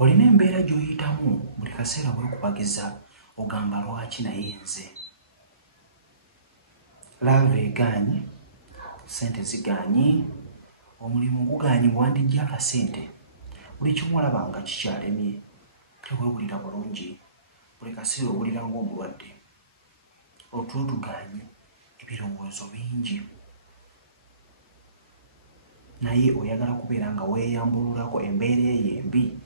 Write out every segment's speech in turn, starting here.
olina embeera gy'oyitamu buli kaseera bwekubagiza ogamba lwaki naye nze. Laava egaanyi, sente zigaanyi, omulimu gugaanyi bwandijja akasente, buli kimu olaba nga kikyalemye, teweewulira bulungi, buli kaseera owulira ng'omulwadde, otulo tugaanyi, ebirowoozo bingi, naye oyagala kubeera nga weeyambululako embeera eyo embi,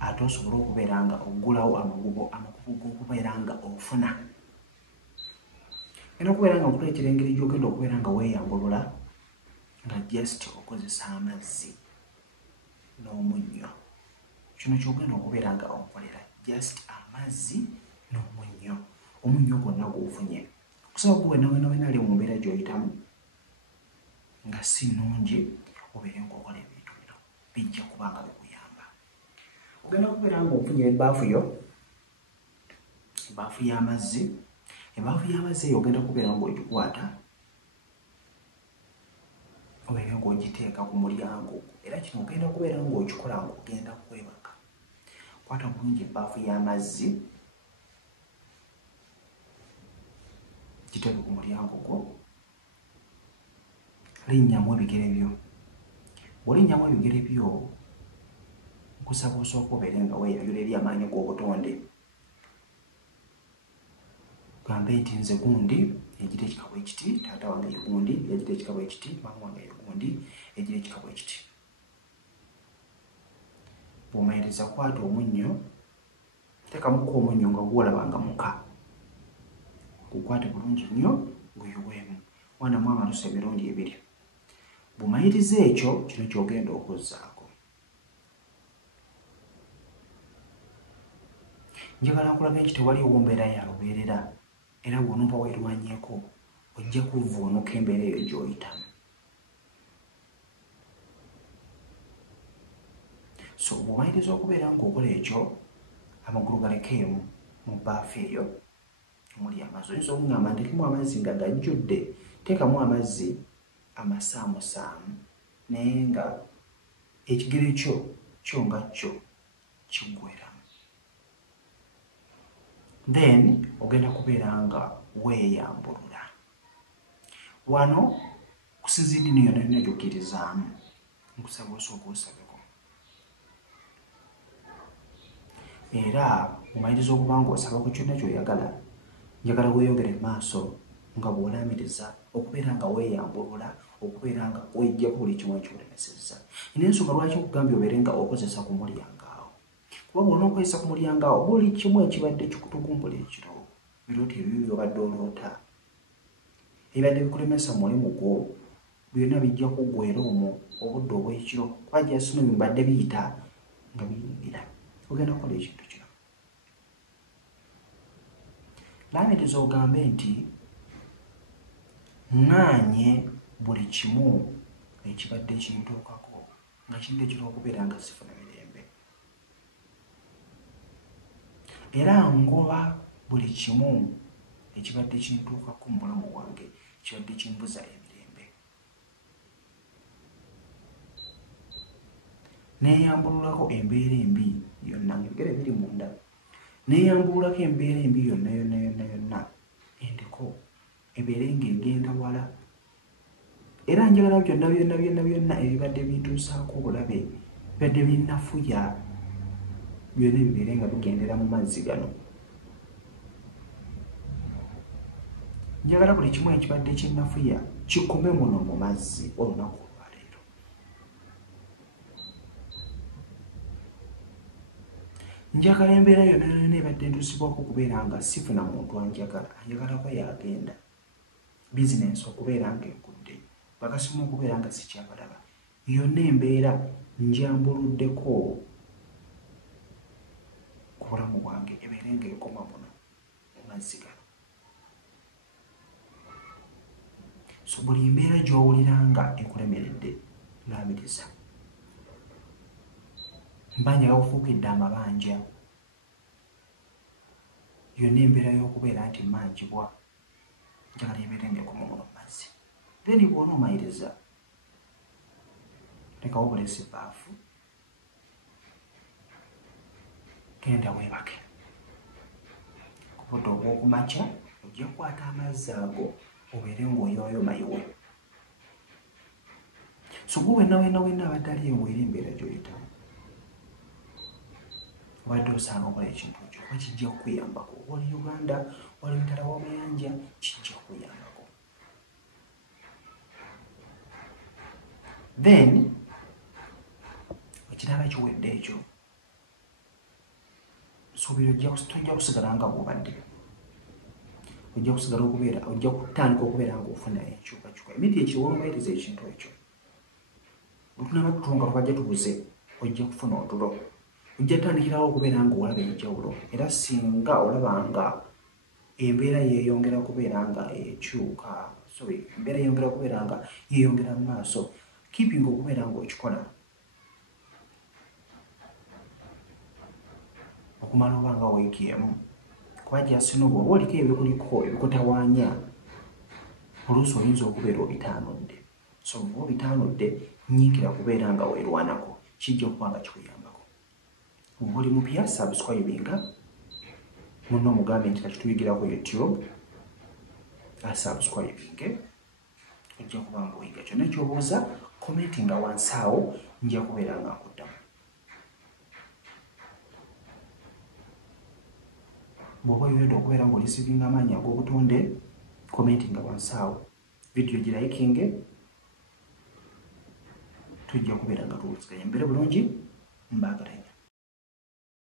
ate osobole okubeera nga oggulawo amakubo g'okubeera nga ofuna. Era okubeera nga nkuleetera engeri gy'ogenda okubeera nga weeyambulula nga just okozesa amazzi n'omunnyo. Kino ky'ogenda okubeera nga okolera, just amazzi n'omunnyo. Omunnyo gwonna gw'ofunye okusobola okuwena ali mu mbeera gy'oyitamu nga si nnungi, obeere ng'okola ebintu bino, bijja kuba nga bikuyamba. Ogenda kubeera ng'ofunye ebbaafu yo, ebbaafu y'amazzi. Ebbaafu y'amazzi eyo ogenda kubeera ng'ogikwata, obeere ng'ogiteeka ku mulyango. Era kino ogenda kubeera ng'okikola ng'ogenda kwebaka. Kwata bulungi ebbaafu y'amazzi, giteeke ku mulyango gwo, linnyamu ebigere byo. Bw'olinnyamu ebigere byo, nkusaba osooka obeere nga weeyayula eri amaanyi g'obutonde. Gambe nti nze gundi, egira ekika bwe kiti, taata wange ye gundi, egira ekika bwe kiti, maama wange ye gundi, egira ekika bwe kiti. Bw'omaliriza kwata omunnyo, teekamuko omunnyo nga gw'olaba nga muka. Gukwate bulungi nnyo, guyuweemu. Wanamu amalusu emirundi 2. Bw'omaliriza ekyo, kino ky'ogenda okuzzaako. Njagala nkulaga nti tewali ow'ombeera ya lubeerera, era bw'onooba weerwanyeeko ojja kuvvuunuka embeera eyo gy'oyitamu. So bw'omaliriza okubeera ng'okola ekyo, amagulu galekeemu mu bbaafu eyo omuli amazzi. Oyinza okungamba ntekemu amazzi nga gajjudde, teekamu amazzi amasaamusaamu naye nga ekigere kyo nga kyo kiggweramu. Then ogenda kubeera nga weeyambulula. Wano kusinziira nnyo yonna gy'okkirizaamu, nkusaba osooka osabeko. Era omaliriza okuba ng'osaba ku kyonna ky'oyagala, njagala weeyongere mu maaso nga bw'olaamiriza okubeera nga weeyambulula, okubeera nga weeggyako buli kimu ekikulemesezza. Ina ensonga lwaki nkugambye obeere nga okozesa ku mulyango awo. Kuba bw'onookozesa ku mulyango awo, buli kimu ekibadde kikutugumbula ekiro, birooto ebyo by'obadde oloota, ebibadde bikulemesa mu mulimu gwo, byonna bijja kuggweera omwo obudde obw'ekiro, kuba jasino bibadde biyita nga biyingira. Ogenda kukola ekintu kino. Laamiriza ogambe nti ŋŋaanye buli kimu ekibadde kintuukako nga kindekera okubeera nga sifuna mirembe. Era ngoba buli kimu ekibadde kintuukako mu bulamu bwange kibadde kimbuza emirembe. Neeyambululako embeera embi yonna, ebigere biri munda. Neeyambululako embeera embi yonna endiko ebeere ng'egenda wala. Era njagala byonna ebibadde bintuusaako obulabe, bibadde binnafuya, byonna bibeere nga bigendera mu mazzi gano. Njagala buli kimu ekibadde kinnafuya kikome muno mu mazzi olunaku olwaleero. Njagala embeera yonna ebadde ntuusibwako okubeera nga sifuna muntu anjagalako yagenda. Bizinensi okubeera ng'egudde, bakasimu okubeera nga sikyabalaba. Yonna embeera njambuluddeko ku bulamu bwange ebeere ng'ekoma muno mu mazzi gano. So buli mbeera gy'owulira nga ekulemeredde, laamiriza. Mbanja gakufuukidde amabanja. Yonna embeera y'okubeera nti mmanjibwa, njagala ebeere ng'ekoma muno mu mazzi. Then bw'onoomaliriza, lekawo bulesi ebbaafu, genda weebake kubudde obw'okumakya ojja kukwata amazzi ago obeere ng'oyooyoma iwe so gwe wenna abadde aliyo ng'era embeera gy'oyitamu obadde osanga okola ekintu ekyo kuba kijja kukuyambako wali Uganda wali mutala w'amayanja kijja kukuyambako then ekirala kiwedde ekyo suubira tojja kusigala nga bw'obadde ojja kutandika okubeera ng'ofuna enkyukakyuka emiti ekiwolomayiriza ekintu ekyo lutunaba tutunga lubajja tubuze ojja kufuna otulo ojja tandikirawo okubeera ng'olaba enjawulo era singa olaba nga embeera yeeyongera kubeera nga ekyuka embeera yeeyongera kubeera nga yeeyongera mu maaso keeping okubeera ng'okikola okumala oba nga wiiki emu kuba jasino bw'oba oliko ebikuliko ebikutawaanya oluusi oyinza okubeera obitaanudde so bw'oba obitaanudde nyiikira kubeera nga weerwanako kijja okuba nga kikuyambako bw'oba oli mupya subscribinga munno omugambe nti kakituyigira ku YouTube asubscribinge ojja kuba nga oyiga kyonna ekyobuuza commentinga wansi awo nja kubeera nga nkuddamu bw'oba oyenda okubeera ng'olisivinga amaanyi ag'obutonde commentinga wansi awo vidiyo girayikinge tujja kubeera nga tuwuliziganya mbere bulungi mbaagala